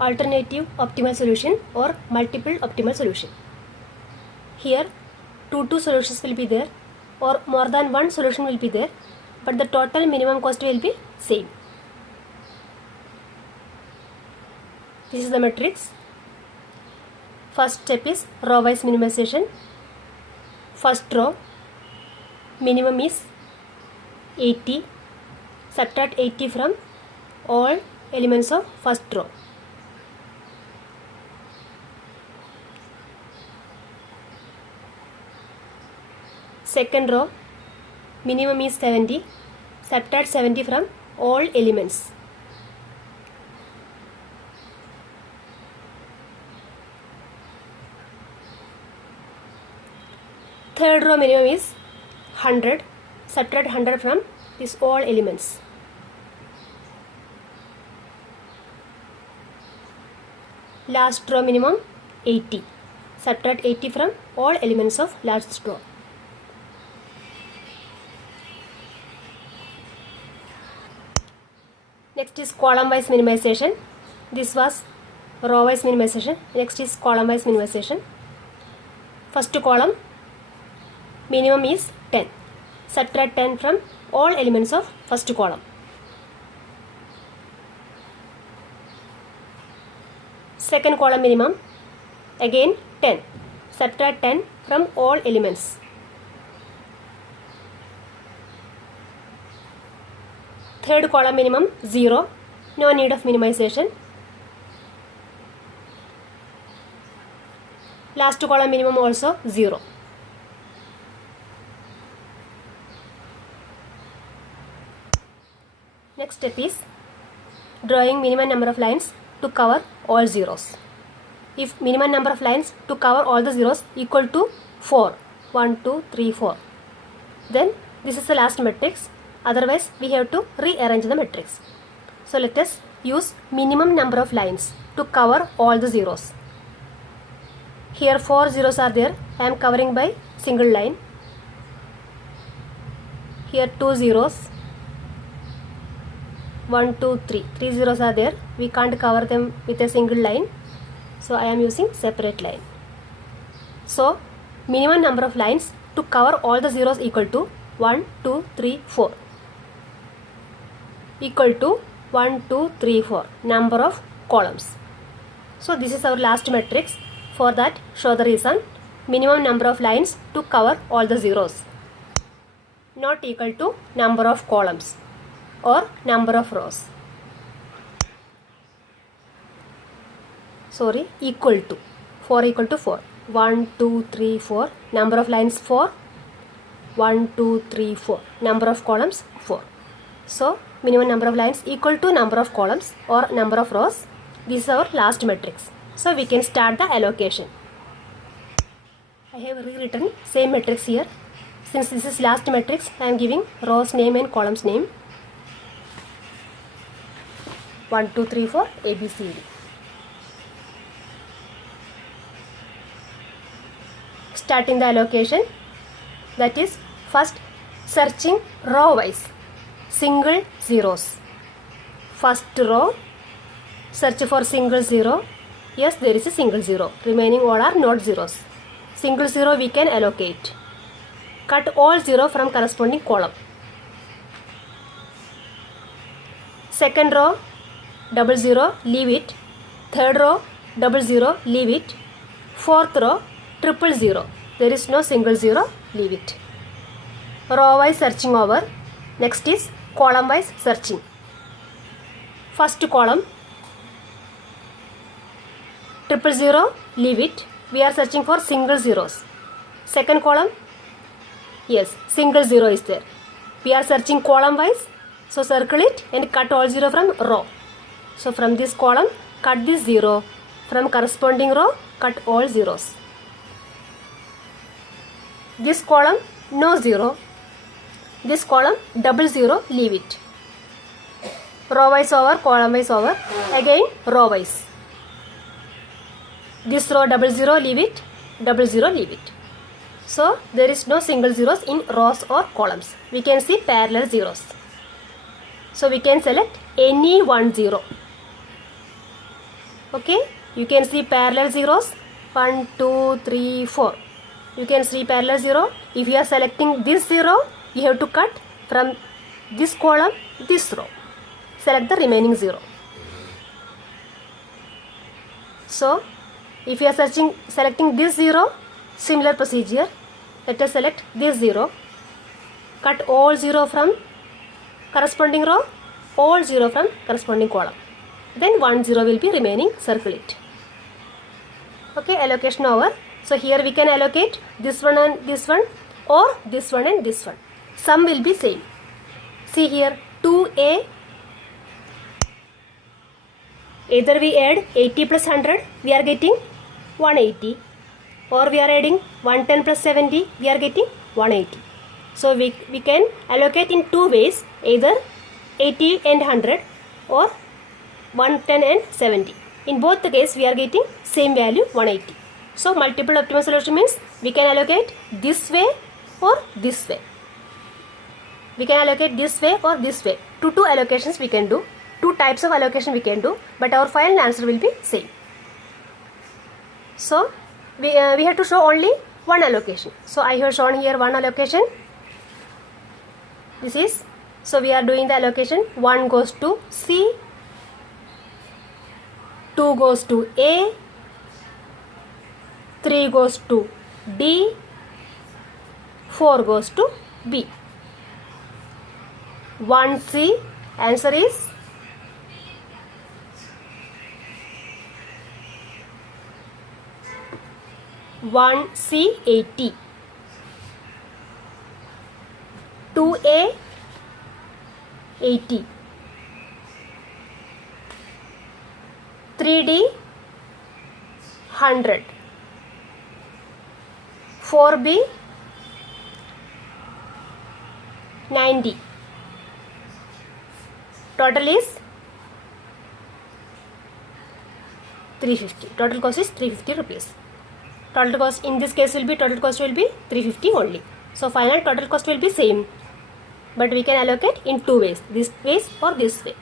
alternative optimal solution or multiple optimal solution. Here 2 solutions will be there or more than one solution will be there, but the total minimum cost will be same. This is the matrix. First step is row wise minimization. First row minimum is 80. Subtract 80 from all elements of first row. Second row minimum is 70. Subtract 70 from all elements. Third row minimum is 100. Subtract 100 from these all elements. Last row minimum 80. Subtract 80 from all elements of last row. Next is column wise minimization. This was row wise minimization. Next is column wise minimization. First column minimum is 10. Subtract 10 from all elements of first column. Second column minimum again 10. Subtract 10 from all elements. Third column minimum 0. No need of minimization. Last column minimum also 0. Next step is drawing minimum number of lines to cover all zeros. If minimum number of lines to cover all the zeros equal to 4, 1, 2, 3, 4, then this is the last matrix. Otherwise, we have to rearrange the matrix. So let us use minimum number of lines to cover all the zeros. Here 4 zeros are there. I am covering by single line. Here 2 zeros. 1, 2, 3. 3 zeros are there. We can't cover them with a single line. So I am using separate line. So minimum number of lines to cover all the zeros equal to 1, 2, 3, 4. Equal to 1, 2, 3, 4 number of columns. So this is our last matrix. For that, show the reason. Minimum number of lines to cover all the zeros not equal to number of columns or number of rows. Sorry, equal to 4 equal to 4. 1, 2, 3, 4. Number of lines 4. 1, 2, 3, 4. Number of columns 4. So minimum number of lines equal to number of columns or number of rows. This is our last matrix. So we can start the allocation. I have rewritten same matrix here. Since this is last matrix, I am giving rows name and columns name. 1, 2, 3, 4, A, B, C, D. Starting the allocation, that is first searching row wise, single zeros. First row, search for single zero. Yes, there is a single zero. Remaining all are not zeros. Single zero we can allocate. Cut all zero from corresponding column. Second row, double zero, leave it. Third row, double zero, leave it. Fourth row, triple zero. There is no single zero, leave it. Row wise searching over. Next is column wise searching. First column, triple zero, leave it. We are searching for single zeros. Second column, yes, single zero is there. We are searching column wise. So circle it and cut all zero from row. So from this column, cut this zero. From corresponding row, cut all zeros. This column, no zero. This column, double zero, leave it. Row wise over, column wise over. Again, row wise. This row, double zero, leave it. Double zero, leave it. So there is no single zeros in rows or columns. We can see parallel zeros. So we can select any one zero. Okay, you can see parallel zeros. 1, 2, 3, 4. You can see parallel zero. If you are selecting this zero, you have to cut from this column this row. Select the remaining zero. So, if you are selecting this zero, similar procedure. Let us select this zero. Cut all zero from corresponding row, all zero from corresponding column. Then 1 0 will be remaining. Circle it. Okay, allocation over. So here we can allocate this one and this one, or this one and this one. Sum will be same. See here, 2a. Either we add 80 plus 100, we are getting 180. Or we are adding 110 plus 70, we are getting 180. So we can allocate in two ways, either 80 and 100 or 110 and 70. In both the case, we are getting same value 180. So multiple optimal solution means we can allocate this way or this way. We can allocate this way or this way. Two allocations we can do. Two types of allocation we can do, but our final answer will be same. So we have to show only one allocation. So I have shown here one allocation. This is, so we are doing the allocation. 1 goes to C, 2 goes to A, 3 goes to D, 4 goes to B. 1C, answer is 1C 80. 2A 80. 3D 100. 4B 90. Total is 350. Total cost is 350 rupees. Total cost in this case will be 350 only. So final total cost will be same, but we can allocate in two ways, this way or this way.